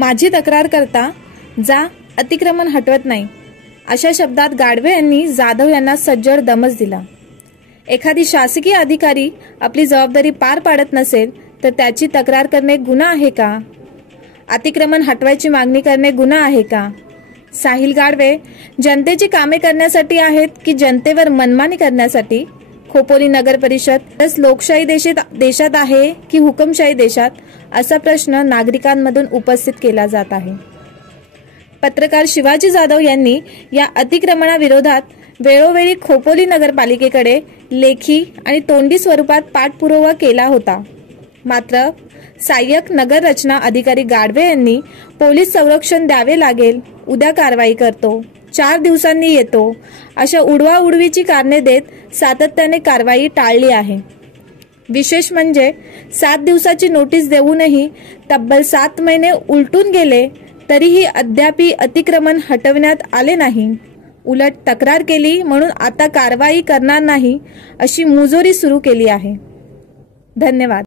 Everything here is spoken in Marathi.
माझी तक्रार करता जा, अतिक्रमण हटवत नाही, अशा शब्दात गाडवे यांनी जाधव यांना सज्जड दमच दिला। एखादी शासकीय अधिकारी आपली जबाबदारी पार पाडत नसेल तर त्याची तक्रार करणे गुन्हा आहे का? अतिक्रमण हटवायची मागणी करणे गुन्हा आहे का? साहिल गाडवे जनतेची कामे करण्यासाठी आहेत की जनतेवर मनमानी करण्यासाठी? खोपोली नगर परिषद लोकशाही देशात आहे की हुकुमशाही देशात, असा प्रश्न नागरिकांमधून उपस्थित केला जात आहे। पत्रकार शिवाजी जाधव यांनी या अतिक्रमणाविरोधात वेळोवेळी खोपोली नगरपालिकेकडे लेखी आणि तोंडी स्वरूपात पाठपुरावा केला होता। मात्र सहाय्यक नगर रचना अधिकारी गाडवे यांनी पोलीस संरक्षण द्यावे लागेल, उद्या कारवाई करतो, 4 दिवसांनी येतो, अशा उडवाउडवीची कारणे देत सातत्याने कारवाई टाळली आहे। विशेष म्हणजे 7 दिवसाची नोटीस देऊनही तब्बल 7 महिने उलटून गेले तरीही अद्यापी अतिक्रमण हटवण्यात आले नाही। उलट तक्रार केली म्हणून आता कारवाई करणार नाही अशी मुजोरी सुरू केली आहे। धन्यवाद।